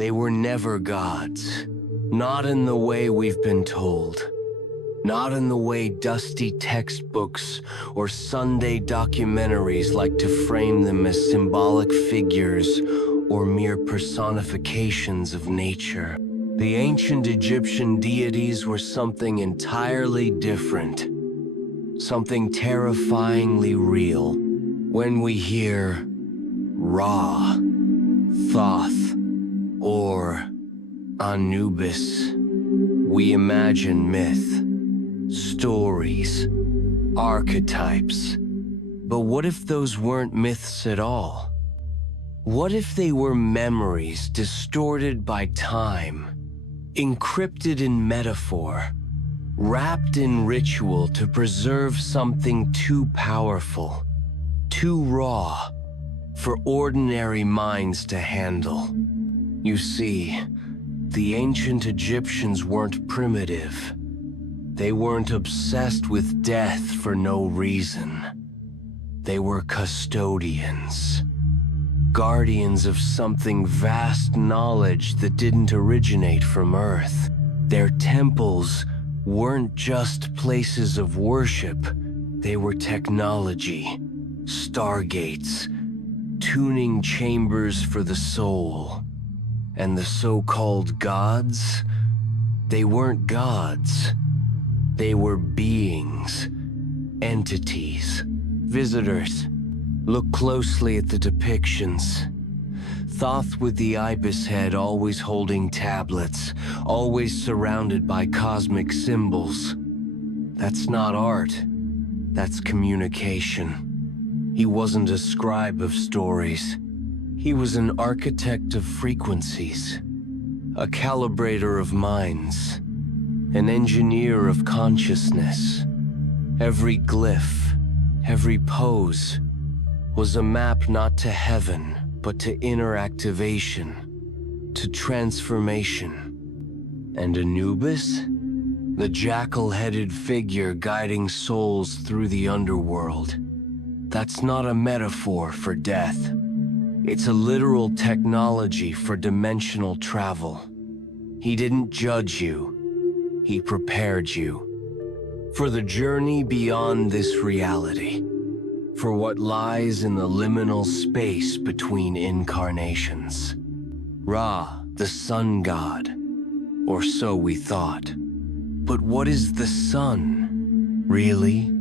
They were never gods. Not in the way we've been told. Not in the way dusty textbooks or Sunday documentaries like to frame them as symbolic figures or mere personifications of nature. The ancient Egyptian deities were something entirely different. Something terrifyingly real. When we hear Ra, Thoth, or Anubis, we imagine myth, stories, archetypes. But what if those weren't myths at all? What if they were memories distorted by time, encrypted in metaphor, wrapped in ritual to preserve something too powerful, too raw, for ordinary minds to handle? You see, the ancient Egyptians weren't primitive. They weren't obsessed with death for no reason. They were custodians, guardians of something vast knowledge that didn't originate from Earth. Their temples weren't just places of worship. They were technology, stargates, tuning chambers for the soul. And the so-called gods, they weren't gods. They were beings, entities, visitors. Look closely at the depictions. Thoth with the ibis head always holding tablets, always surrounded by cosmic symbols. That's not art, that's communication. He wasn't a scribe of stories. He was an architect of frequencies, a calibrator of minds, an engineer of consciousness. Every glyph, every pose, was a map not to heaven, but to inner activation, to transformation. And Anubis? The jackal-headed figure guiding souls through the underworld. That's not a metaphor for death. It's a literal technology for dimensional travel. He didn't judge you. He prepared you. For the journey beyond this reality. For what lies in the liminal space between incarnations. Ra, the sun god. Or so we thought. But what is the sun? Really?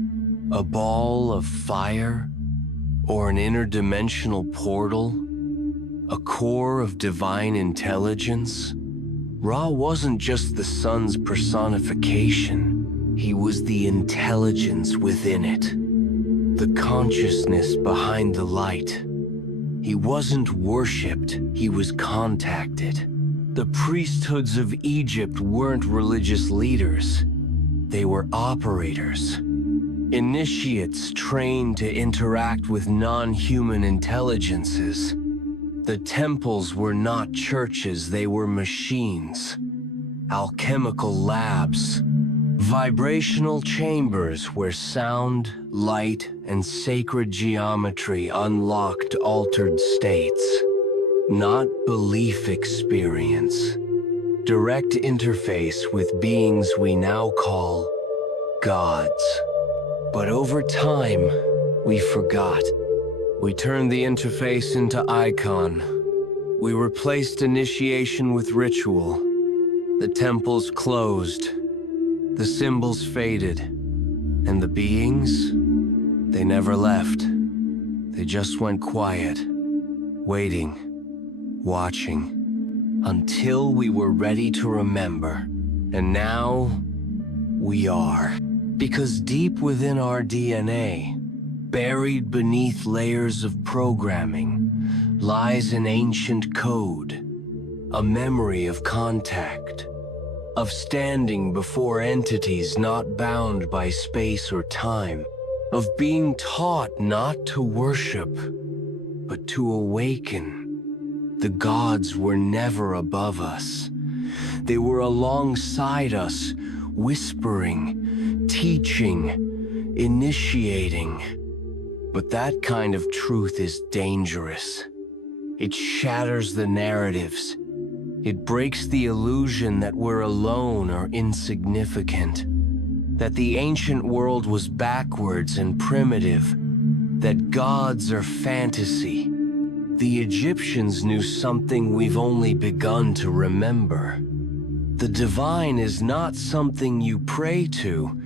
A ball of fire? Or an interdimensional portal? A core of divine intelligence? Ra wasn't just the sun's personification. He was the intelligence within it. The consciousness behind the light. He wasn't worshipped, he was contacted. The priesthoods of Egypt weren't religious leaders. They were operators. Initiates trained to interact with non-human intelligences. The temples were not churches, they were machines. Alchemical labs. Vibrational chambers where sound, light, and sacred geometry unlocked altered states. Not belief experience. Direct interface with beings we now call gods. But over time, we forgot. We turned the interface into icon. We replaced initiation with ritual. The temples closed. The symbols faded. And the beings? They never left. They just went quiet, waiting, watching, until we were ready to remember. And now, we are. Because deep within our DNA, buried beneath layers of programming, lies an ancient code, a memory of contact, of standing before entities not bound by space or time, of being taught not to worship, but to awaken. The gods were never above us. They were alongside us, whispering, teaching, initiating. But that kind of truth is dangerous. It shatters the narratives. It breaks the illusion that we're alone or insignificant, that the ancient world was backwards and primitive, that gods are fantasy. The Egyptians knew something we've only begun to remember. The divine is not something you pray to,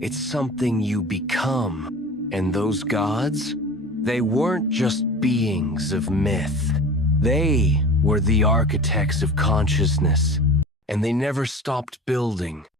it's something you become. And those gods? They weren't just beings of myth. They were the architects of consciousness, and they never stopped building.